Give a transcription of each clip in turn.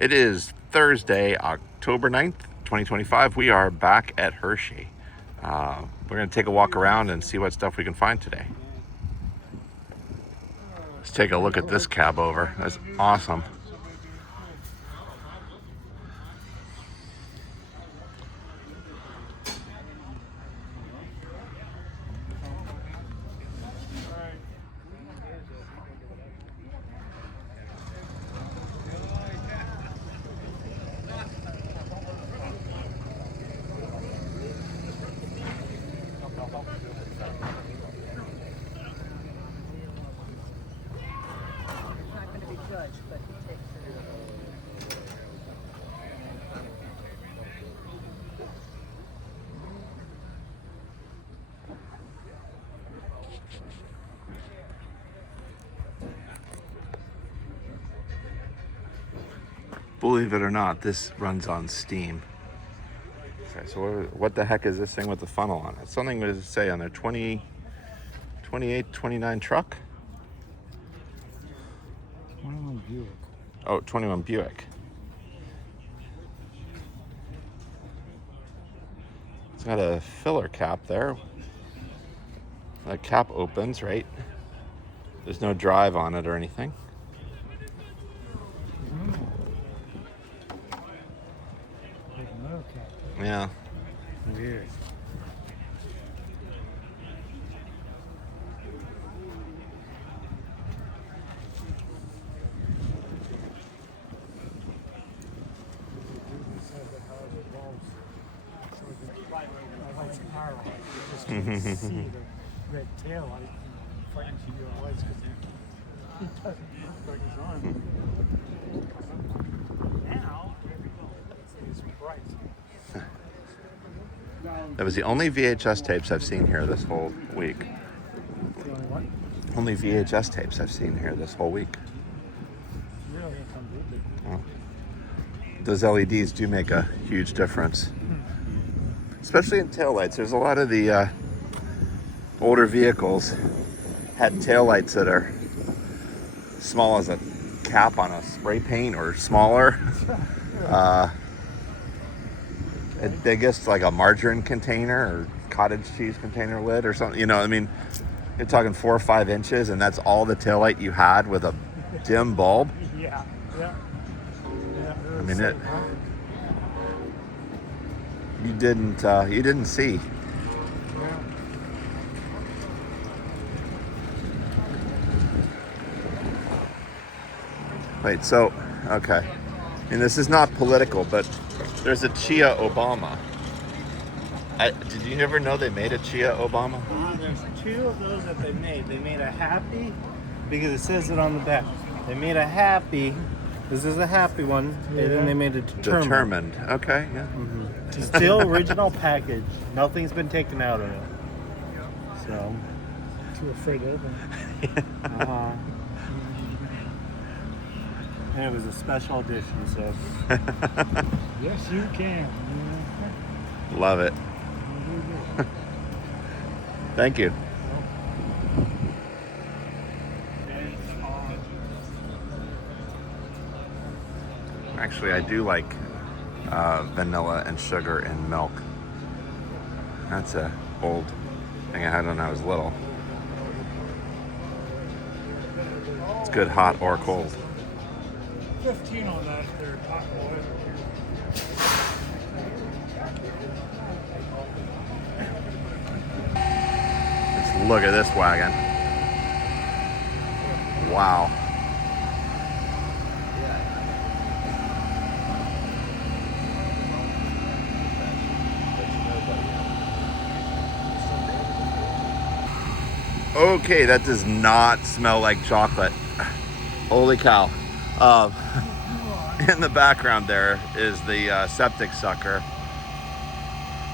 It is Thursday, October 9th, 2025. We are back at Hershey. We're going to take a walk around and see what stuff we can find today. Let's take a look at this cab over. That's awesome. Believe it or not, this runs on steam. Okay, so what the heck is this thing with the funnel on it? Something does it say on there? 28, 29 truck? 21 Buick. Oh, 21 Buick. It's got a filler cap there. That cap opens, right? There's no drive on it or anything. Yeah. Weird. See the red tail light frightens you your eyes because it doesn't look like it's on. Now it's bright. That was the only VHS tapes I've seen here this whole week. The only one? Only VHS tapes I've seen here this whole week. Really? Well, those LEDs do make a huge difference. Especially in taillights. There's a lot of the older vehicles had taillights that are small as a cap on a spray paint or smaller. Biggest like a margarine container or cottage cheese container lid or something. You know, I mean, you're talking 4 or 5 inches, and that's all the taillight you had with a dim bulb. Yeah. I mean, you didn't see. Wait, so okay, and this is not political, but there's a Chia Obama. Did you ever know they made a Chia Obama? There's 2 of those that they made. They made a happy, because it says it on the back. They made a happy. This is a happy one, and then they made a determined. Okay, yeah. It's still original package. Nothing's been taken out of it. So. Too afraid of them. And it was a special edition, so. Yes, you can. Love it. Thank you. Actually, I do like vanilla and sugar and milk. That's a old thing I had when I was little. It's good hot or cold. 15 on that there, taco. Just look at this wagon. Wow. Okay, that does not smell like chocolate. Holy cow. In the background there is the septic sucker.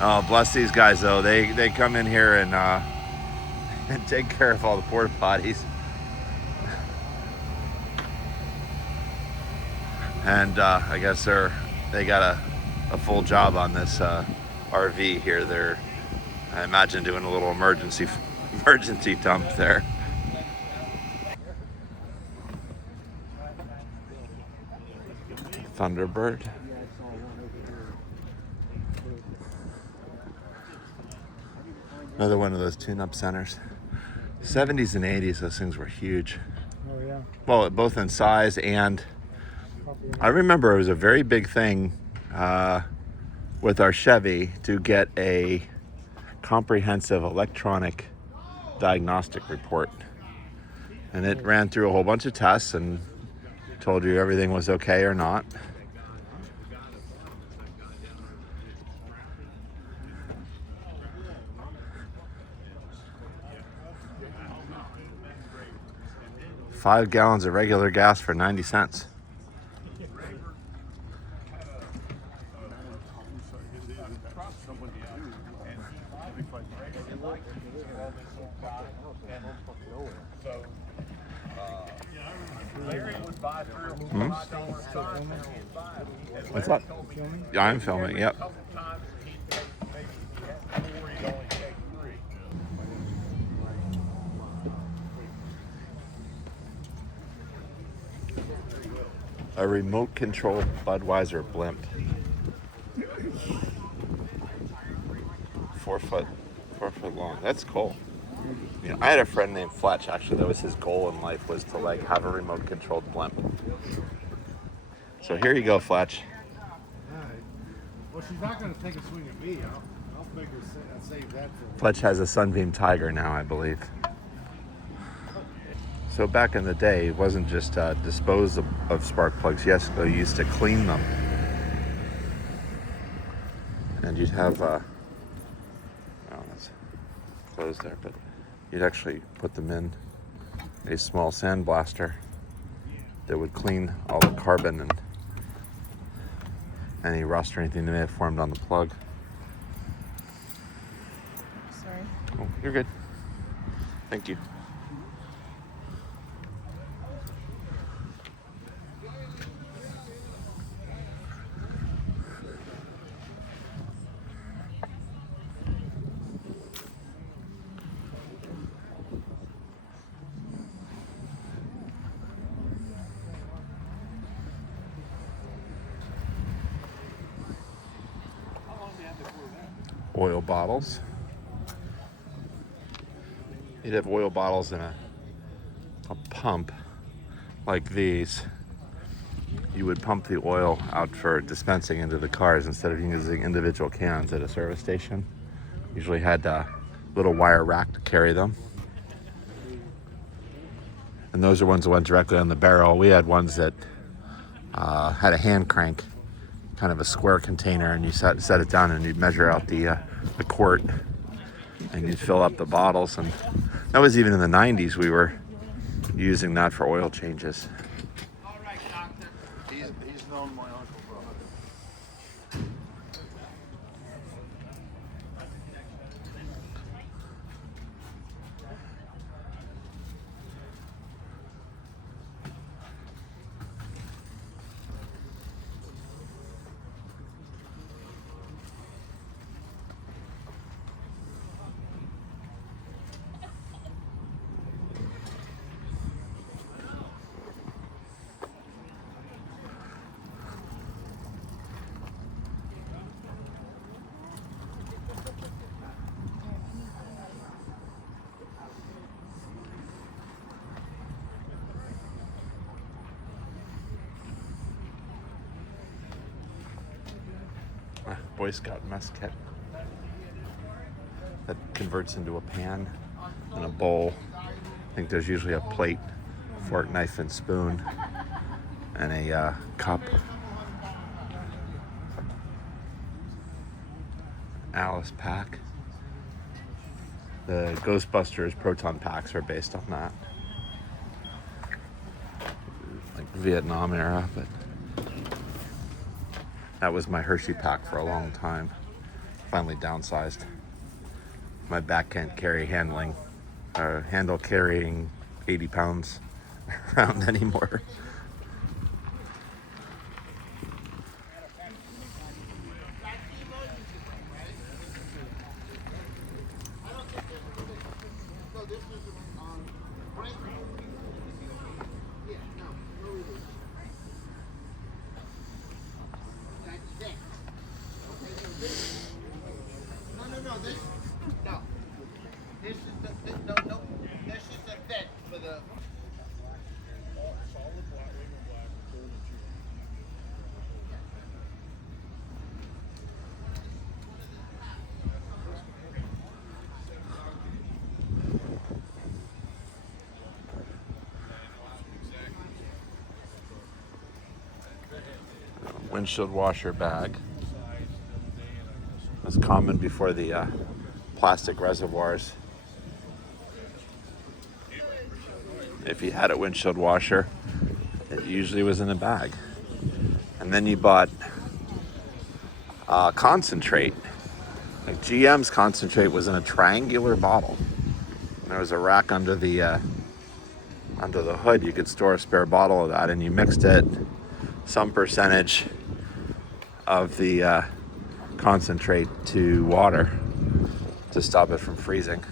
Oh, bless these guys though. They come in here and take care of all the porta potties. And I guess they got a full job on this RV here. They're, I imagine, doing a little emergency dump there. Thunderbird. Another one of those tune-up centers. 70s and 80s, those things were huge. Oh yeah. Well, both in size and I remember it was a very big thing with our Chevy to get a comprehensive electronic diagnostic report. And it ran through a whole bunch of tests and told you everything was okay or not. $5 gallons of regular gas for 90 cents. What's up? Yeah, I'm filming, yep. A remote control Budweiser blimp. 4 foot long. That's cool. You know, I had a friend named Fletch, actually, that was his goal in life, was to like have a remote controlled blimp. So here you go, Fletch. Alright. Well, she's not going to take a swing at me. I'll figure save that for Fletch has a Sunbeam Tiger now, I believe. So back in the day, it wasn't just dispose of spark plugs. Yes, they used to clean them. And you'd have, oh, that's closed there, but you'd actually put them in a small sandblaster that would clean all the carbon and any rust or anything that may have formed on the plug. Sorry. Oh, you're good. Thank you. Oil bottles. You'd have oil bottles in a pump like these. You would pump the oil out for dispensing into the cars instead of using individual cans at a service station. Usually had a little wire rack to carry them. And those are ones that went directly on the barrel. We had ones that had a hand crank, kind of a square container, and you set it down and you'd measure out the quart and you'd fill up the bottles. And that was even in the 90s. We were using that for oil changes. All right, doctor. He's known my uncle for 100. Boy Scout mess kit that converts into a pan and a bowl. I think there's usually a plate, fork, knife, and spoon, and a cup. Alice pack. The Ghostbusters proton packs are based on that. Like Vietnam era, but that was my Hershey pack for a long time. Finally downsized. My back can't carry handle carrying 80 pounds around anymore. Windshield washer bag was common before the plastic reservoirs. If you had a windshield washer, it usually was in a bag. And then you bought concentrate. Like GM's concentrate was in a triangular bottle. And there was a rack under the hood. You could store a spare bottle of that, and you mixed it some percentage of the concentrate to water to stop it from freezing.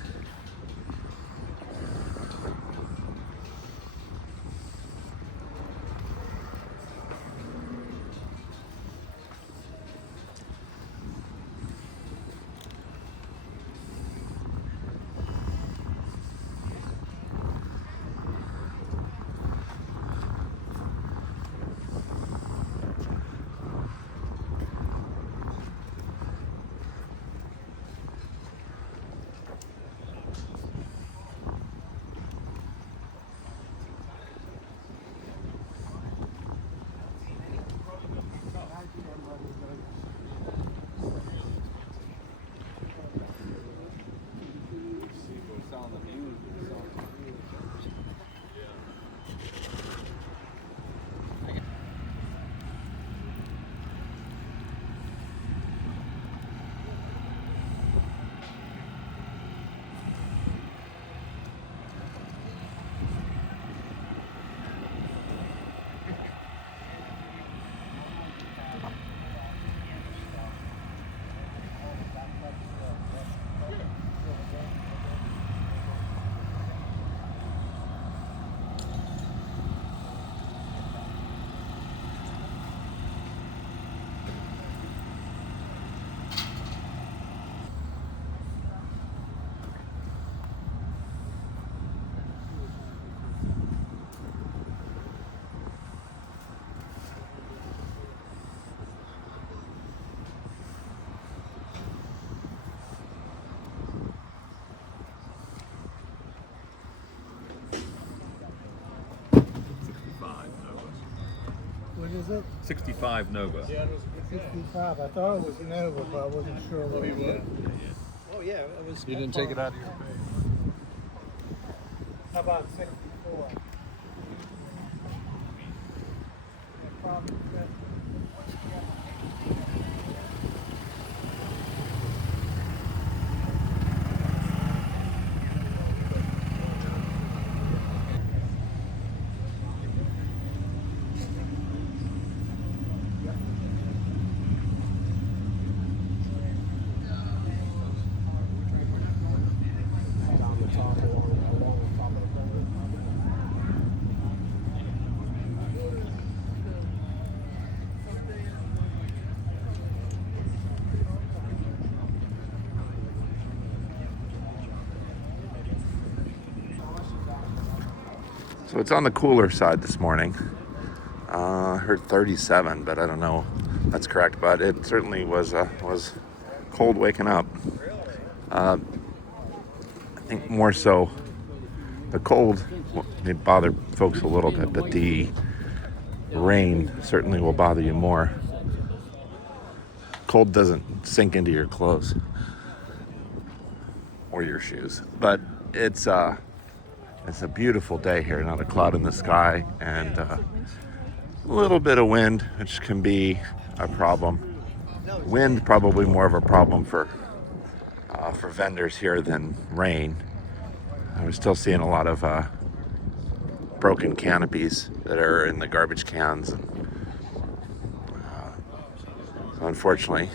What is it? 65 Nova. 65. I thought it was Nova, but I wasn't sure what it was. Oh yeah, it was. You didn't take it out of your pay. How about 64? So it's on the cooler side this morning. I heard 37, but I don't know if that's correct. But it certainly was cold waking up. I think more so the cold may bother folks a little bit, but the rain certainly will bother you more. Cold doesn't sink into your clothes or your shoes, but it's a beautiful day here, not a cloud in the sky, and a little bit of wind, which can be a problem. Wind probably more of a problem for vendors here than rain. We're still seeing a lot of broken canopies that are in the garbage cans, and so unfortunately,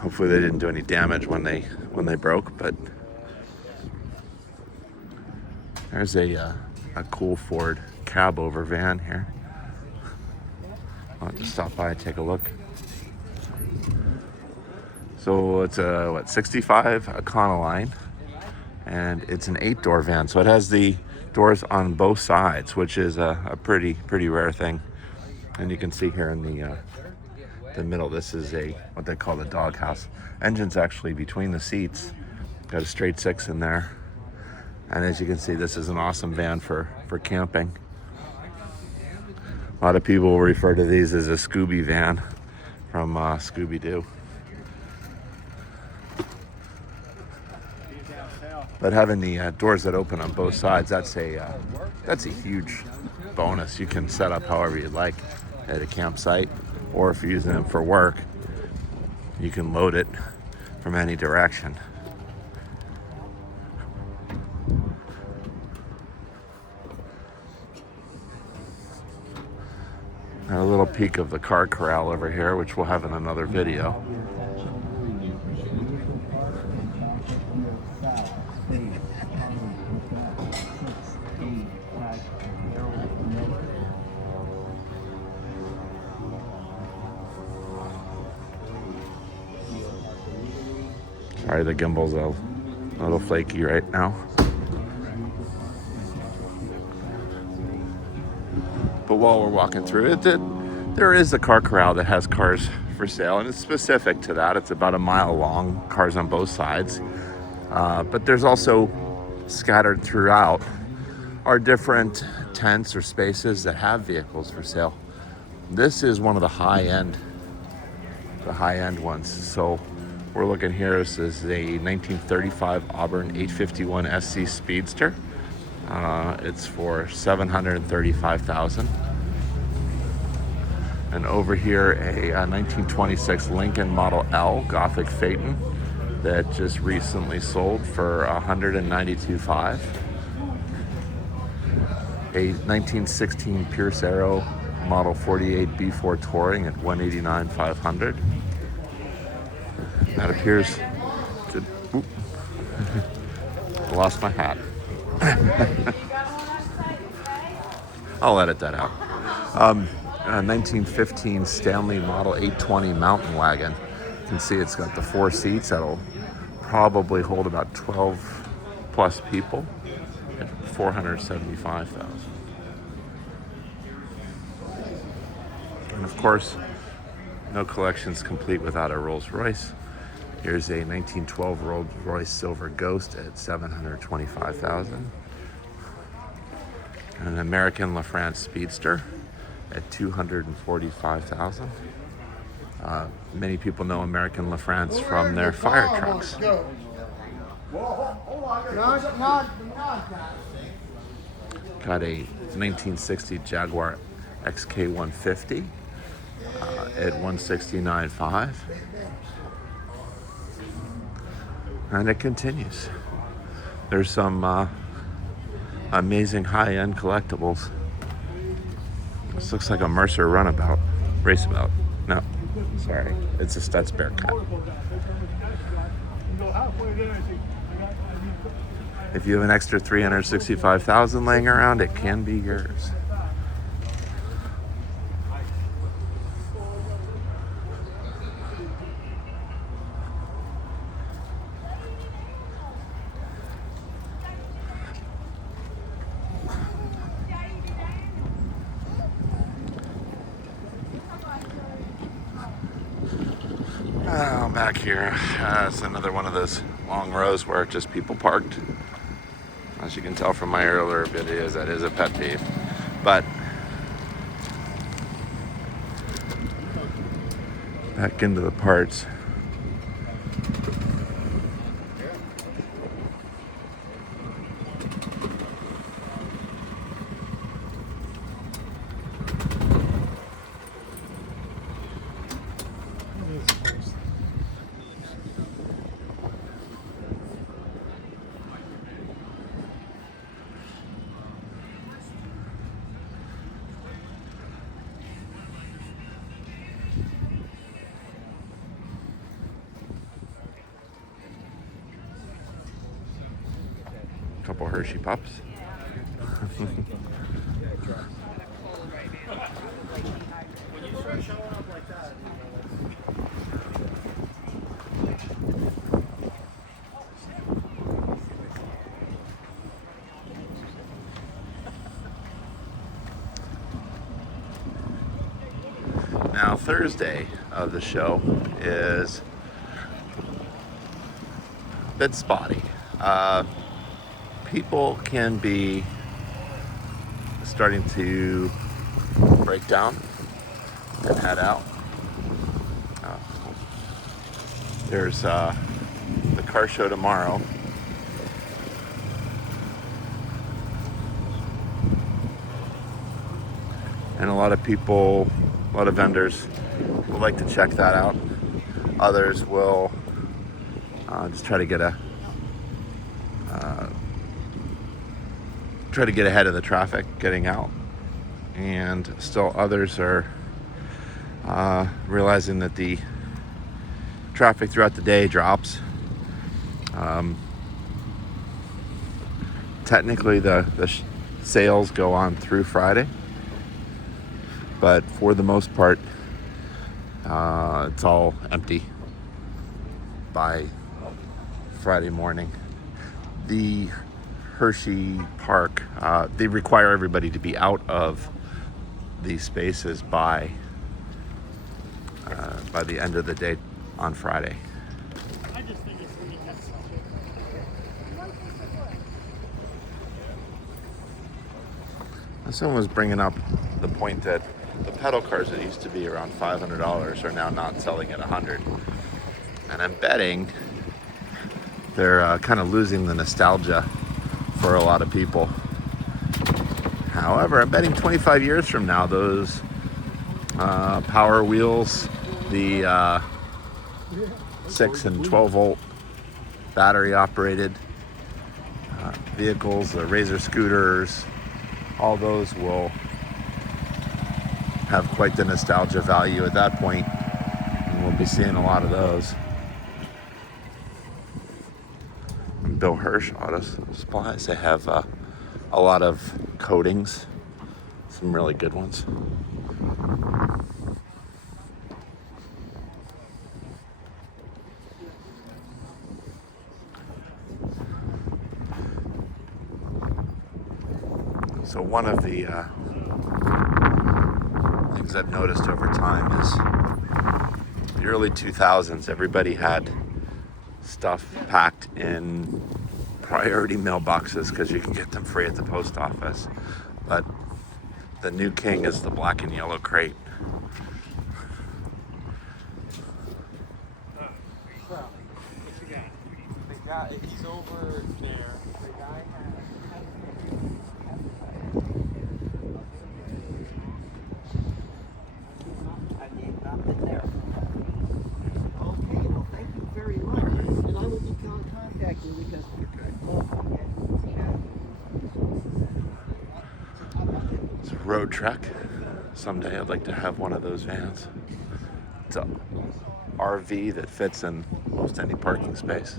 hopefully they didn't do any damage when they broke, but there's a cool Ford cab over van here. I'll have to stop by and take a look. So it's a, what, 65 Econoline, and it's an 8-door van. So it has the doors on both sides, which is a pretty rare thing. And you can see here in the middle, this is what they call the doghouse. Engine's actually between the seats. Got a straight 6 in there. And as you can see, this is an awesome van for camping. A lot of people will refer to these as a Scooby van from Scooby-Doo. But having the doors that open on both sides, that's a huge bonus. You can set up however you'd like at a campsite, or if you're using them for work, you can load it from any direction. And a little peek of the car corral over here, which we'll have in another video. Sorry, the gimbal's a little flaky right now. But while we're walking through it, there is a car corral that has cars for sale, and it's specific to that. It's about a mile long, cars on both sides. But there's also scattered throughout are different tents or spaces that have vehicles for sale. This is one of the high-end ones. So we're looking here. This is a 1935 Auburn 851 SC Speedster. It's for $735,000. And over here, a 1926 Lincoln Model L Gothic Phaeton that just recently sold for $192,500. A 1916 Pierce Arrow Model 48 B4 Touring at $189,500. That appears to. Oop. Lost my hat. I'll edit that out. A 1915 Stanley Model 820 Mountain Wagon. You can see it's got the 4 seats that'll probably hold about 12 plus people at $475,000. And of course, no collection's complete without a Rolls Royce. Here's a 1912 Rolls Royce Silver Ghost at $725,000. And an American LaFrance Speedster at $245,000. Many people know American LaFrance from their fire trucks. Got a 1960 Jaguar XK150 at $169,500. And it continues. There's some amazing high-end collectibles. This looks like a Mercer runabout, raceabout. No, sorry, it's a Stutz Bearcat. If you have an extra $365,000 laying around, it can be yours. Back here, it's another one of those long rows where just people parked. As you can tell from my earlier videos, that is a pet peeve. But back into the parts. Couple Hershey pups. Now Thursday of the show is a bit spotty. People can be starting to break down and head out. There's the car show tomorrow. And a lot of people, a lot of vendors will like to check that out. Others will just try to get ahead of the traffic getting out. And still others are realizing that the traffic throughout the day drops. Technically the sales go on through Friday, but for the most part it's all empty by Friday morning. The Hershey Park, they require everybody to be out of these spaces by the end of the day on Friday. I just think it's ridiculous. Someone was bringing up the point that the pedal cars that used to be around $500 are now not selling at $100, and I'm betting they're kind of losing the nostalgia for a lot of people. However, I'm betting 25 years from now, those Power Wheels, the 6 and 12 volt battery operated vehicles, the Razor scooters, all those will have quite the nostalgia value at that point, and we'll be seeing a lot of those. And Bill Hirsch Auto Supplies, they have a lot of coatings, some really good ones. So one of the things I've noticed over time is the early 2000s, everybody had stuff packed in priority mailboxes because you can get them free at the post office. But the new king is the black and yellow crate. What you got? The guy, he's over there. The guy nothing there. Okay, well, thank you very much. And I will be contacting you because. It's a road truck. Someday I'd like to have one of those vans. It's a RV that fits in most any parking space.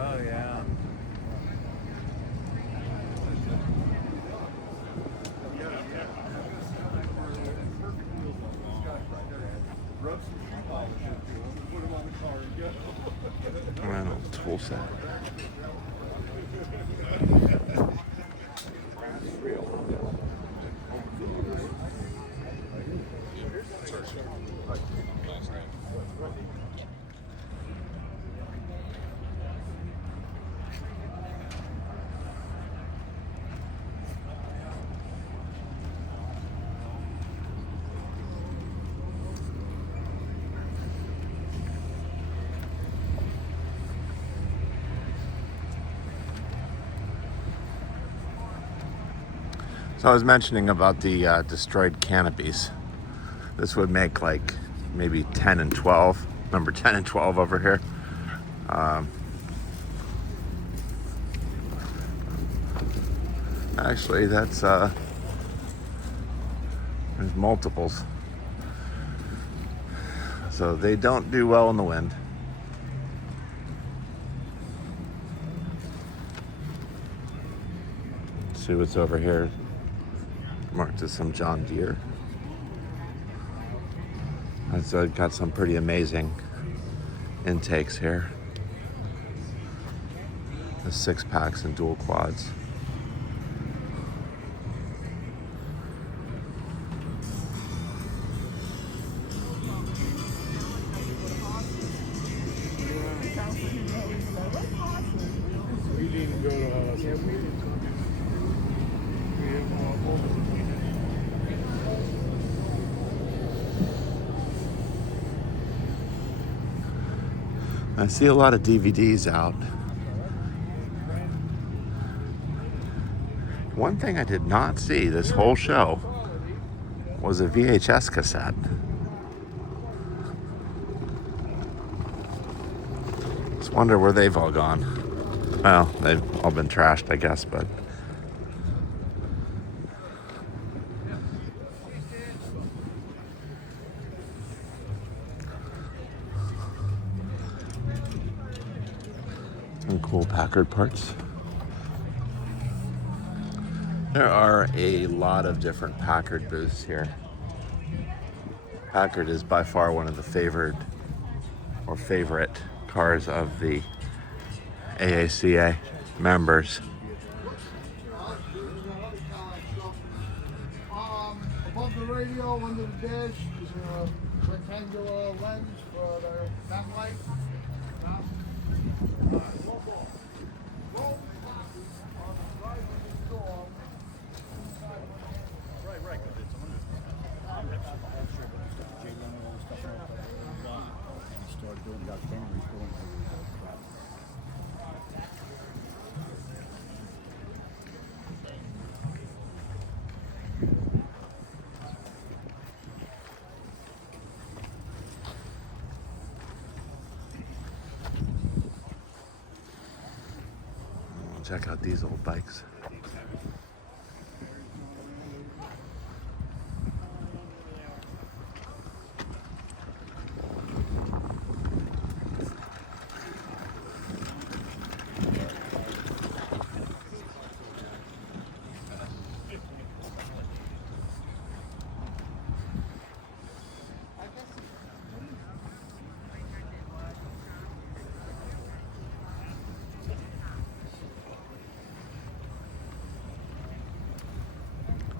Oh yeah. Rental tool set. So I was mentioning about the destroyed canopies. This would make like maybe 10 and 12, number 10 and 12 over here. Actually, that's there's multiples. So they don't do well in the wind. see what's over here. Marked as some John Deere. So I've got some pretty amazing intakes here. The 6-packs and dual quads. We didn't go to I see a lot of DVDs out. One thing I did not see this whole show was a VHS cassette. Just wonder where they've all gone. Well, they've all been trashed, I guess, but some cool Packard parts. There are a lot of different Packard booths here. Packard is by far one of the favorite cars of the AACA members. Above the radio, under the dash, is a rectangular lens for the backlight. Check out these old bikes.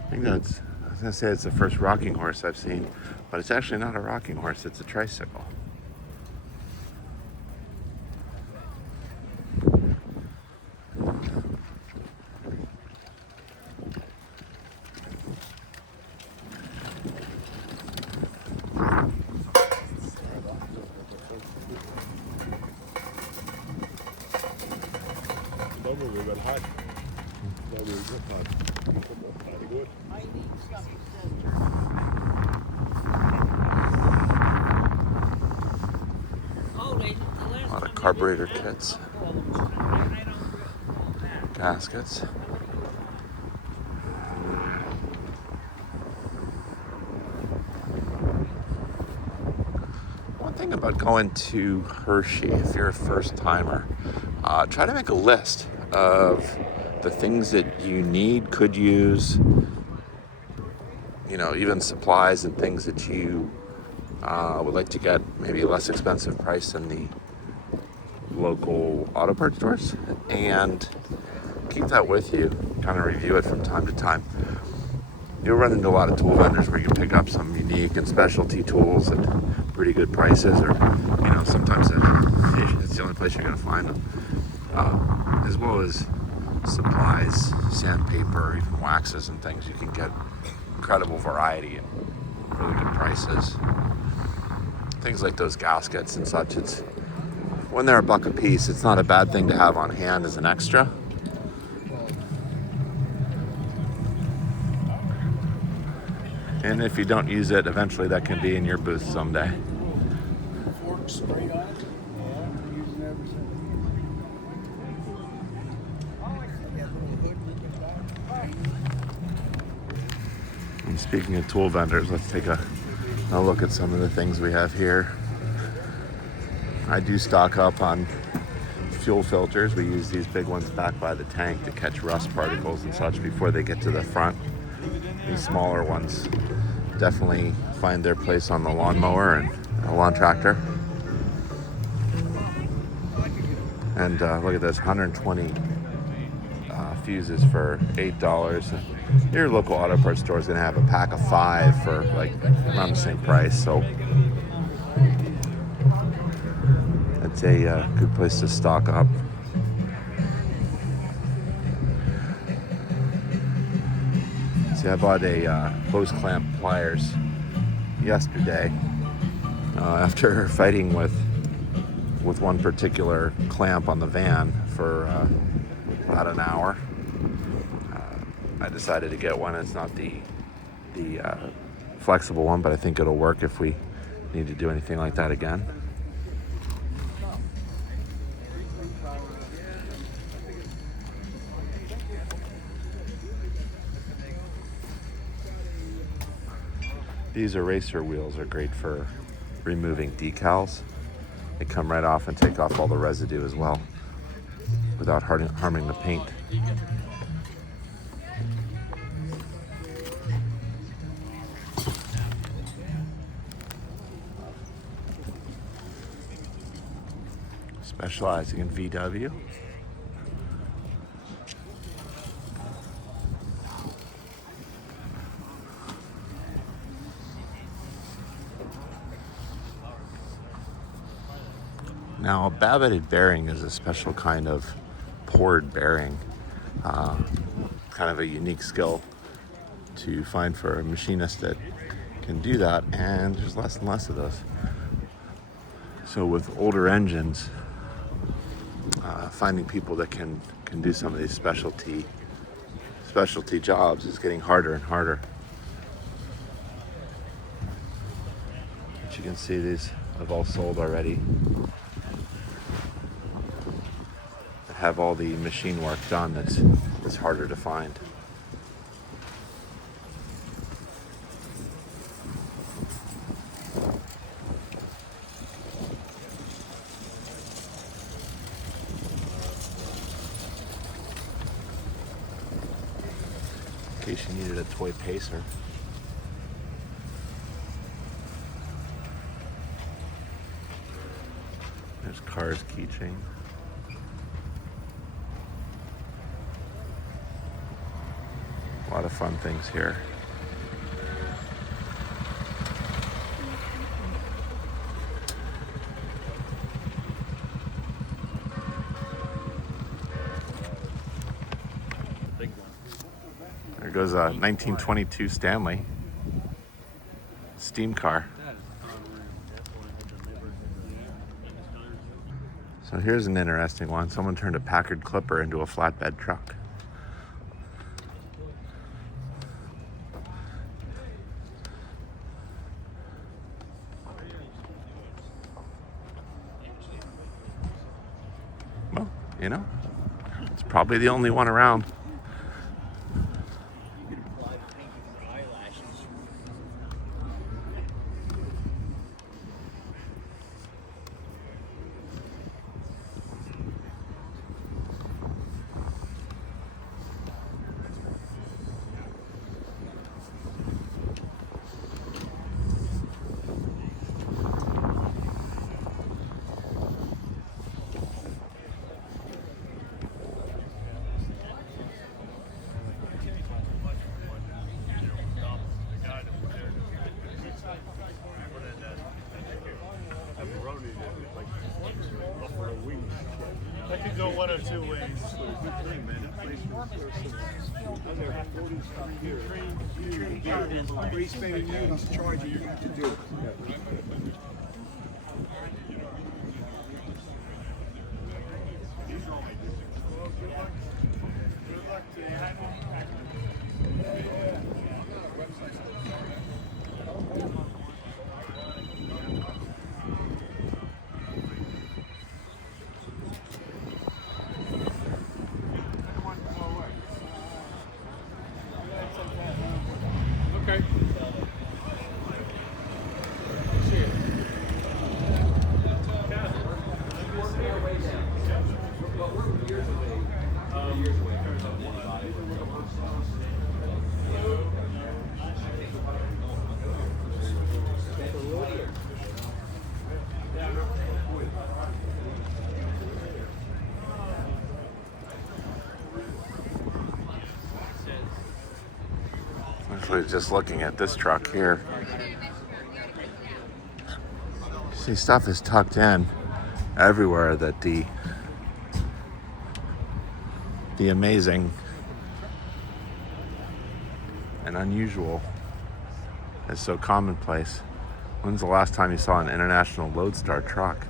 I think I was gonna say it's the first rocking horse I've seen, but it's actually not a rocking horse, it's a tricycle. A lot of carburetor kits, gaskets. One thing about going to Hershey, if you're a first timer, try to make a list of the things that you need, could use, even supplies and things that you would like to get maybe a less expensive price than the local auto parts stores, and keep that with you. Kind of review it from time to time. You'll run into a lot of tool vendors where you can pick up some unique and specialty tools at pretty good prices, or sometimes it's the only place you're going to find them, as well as supplies, sandpaper, even waxes and things. You can get incredible variety and really good prices. Things like those gaskets and such, when they're $1 a piece, it's not a bad thing to have on hand as an extra. And if you don't use it, eventually that can be in your booth someday. Fork straight on it. And speaking of tool vendors, let's take a look at some of the things we have here. I do stock up on fuel filters. We use these big ones back by the tank to catch rust particles and such before they get to the front. These smaller ones definitely find their place on the lawnmower and a lawn tractor. And look at this, 120 fuses for $8. Your local auto parts store is going to have a pack of 5 for like around the same price. So it's a good place to stock up. See, I bought a hose clamp pliers yesterday after fighting with one particular clamp on the van for about an hour. I decided to get one. It's not the flexible one, but I think it'll work if we need to do anything like that again. These eraser wheels are great for removing decals. They come right off and take off all the residue as well without harming the paint. Specializing in VW. Now, a babbited bearing is a special kind of poured bearing, kind of a unique skill to find for a machinist that can do that, and there's less and less of those. So with older engines, finding people that can do some of these specialty jobs is getting harder and harder. As you can see, these have all sold already. Have all the machine work done that's harder to find. In case you needed a toy pacer. There's Cars keychain. A lot of fun things here. There goes a 1922 Stanley steam car. So here's an interesting one. Someone turned a Packard Clipper into a flatbed truck. Well, you know, it's probably the only one around. That could go one of two ways. Free spinning you, he's charging you to do it. Good luck to you. Okay. See you. actually just looking at this truck here. See, stuff is tucked in everywhere that the amazing and unusual is so commonplace. When's the last time you saw an international Lodestar truck?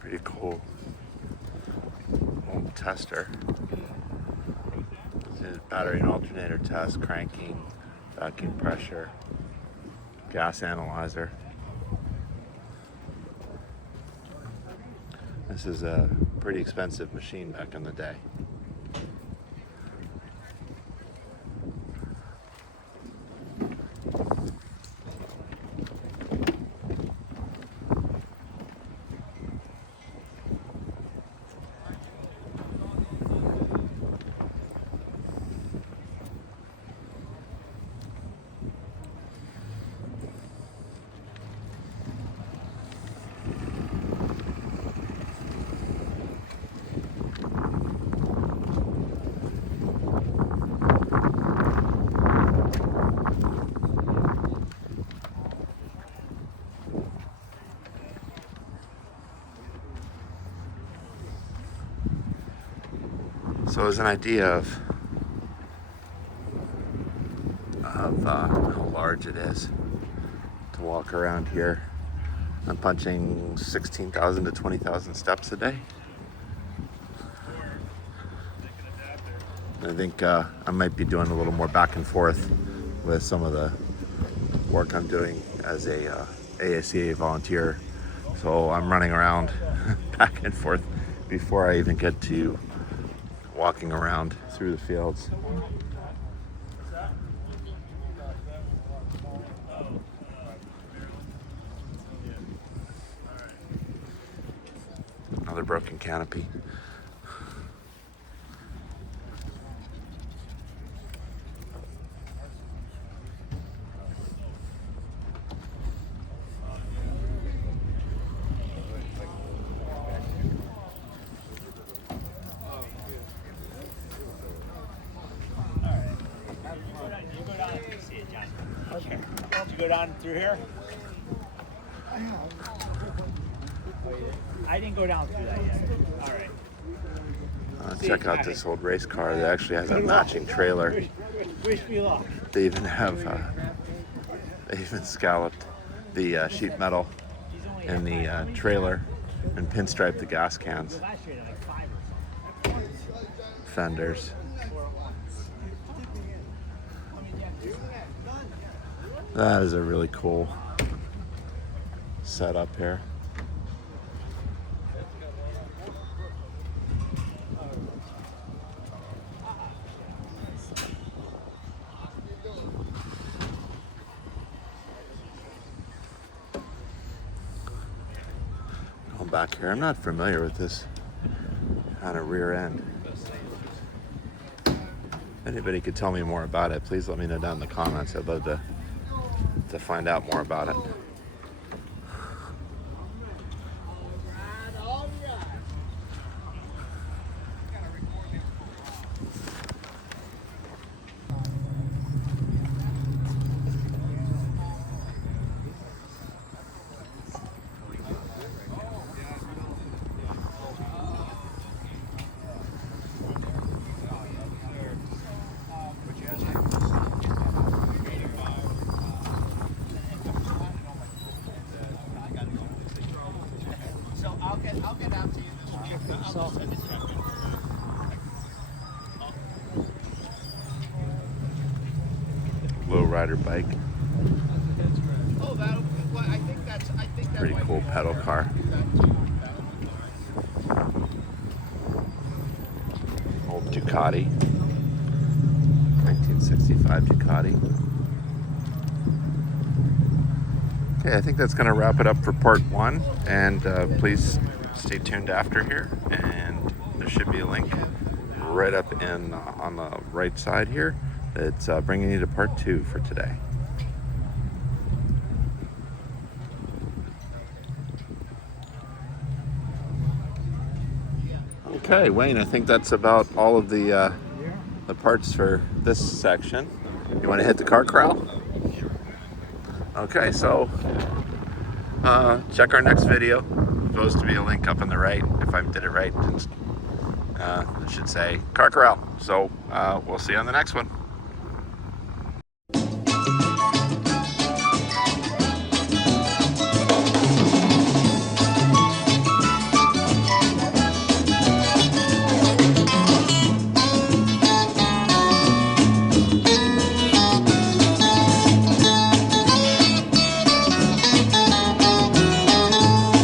Pretty cool old tester. This is battery and alternator test, cranking, vacuum pressure, gas analyzer. This is a pretty expensive machine back in the day. So as an idea of how large it is to walk around here, I'm punching 16,000 to 20,000 steps a day. I think I might be doing a little more back and forth with some of the work I'm doing as a AACA volunteer. So I'm running around back and forth before I even get to walking around through the fields. Another broken canopy. Okay. Did you go down through here? I didn't go down through that yet. All right. Check out this old race car that actually has a matching trailer. Wish me luck. They even have, they even scalloped the sheet metal in the trailer and pinstriped the gas cans, Last year, like 5 or something. fenders. That is a really cool setup here. Going back here, I'm not familiar with this kind of rear end. If anybody could tell me more about it, please let me know down in the comments. I'd love to find out more about it. lowrider bike. Oh, that'll be, well, I think that Pretty might cool be pedal better. car. That too. That'll be fine. Old Ducati. 1965 Ducati. Okay, I think that's going to wrap it up for part 1. And please stay tuned after here. And there should be a link right up in on the right side here. It's bringing you to part 2 for today. Okay, Wayne, I think that's about all of the parts for this section. You want to hit the car corral? Okay, so check our next video. Supposed to be a link up on the right. If I did it right, it should say car corral. So we'll see you on the next one.